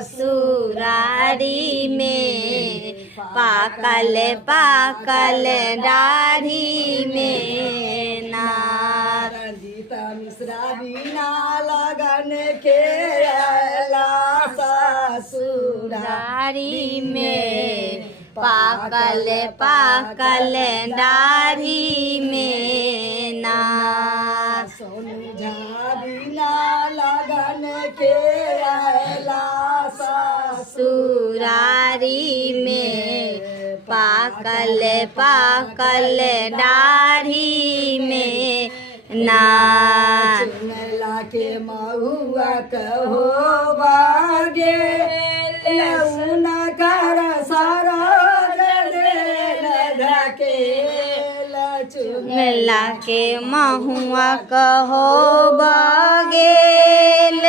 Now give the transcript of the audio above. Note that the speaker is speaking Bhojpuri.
ससुरारी में पाकल पाकल दाढ़ी में ना रंजीत मिश्रा बिना लगन खेला ससुरारी दाढ़ी में पाकल पाकल दाढ़ी में ना सोनू झा बिना लगन खेला ससुरारी में पाकल पाकल दाढ़ी में ना चुनला के महुआ कहो बागे लौना कर सारा मेला के महुआ कहो बगेल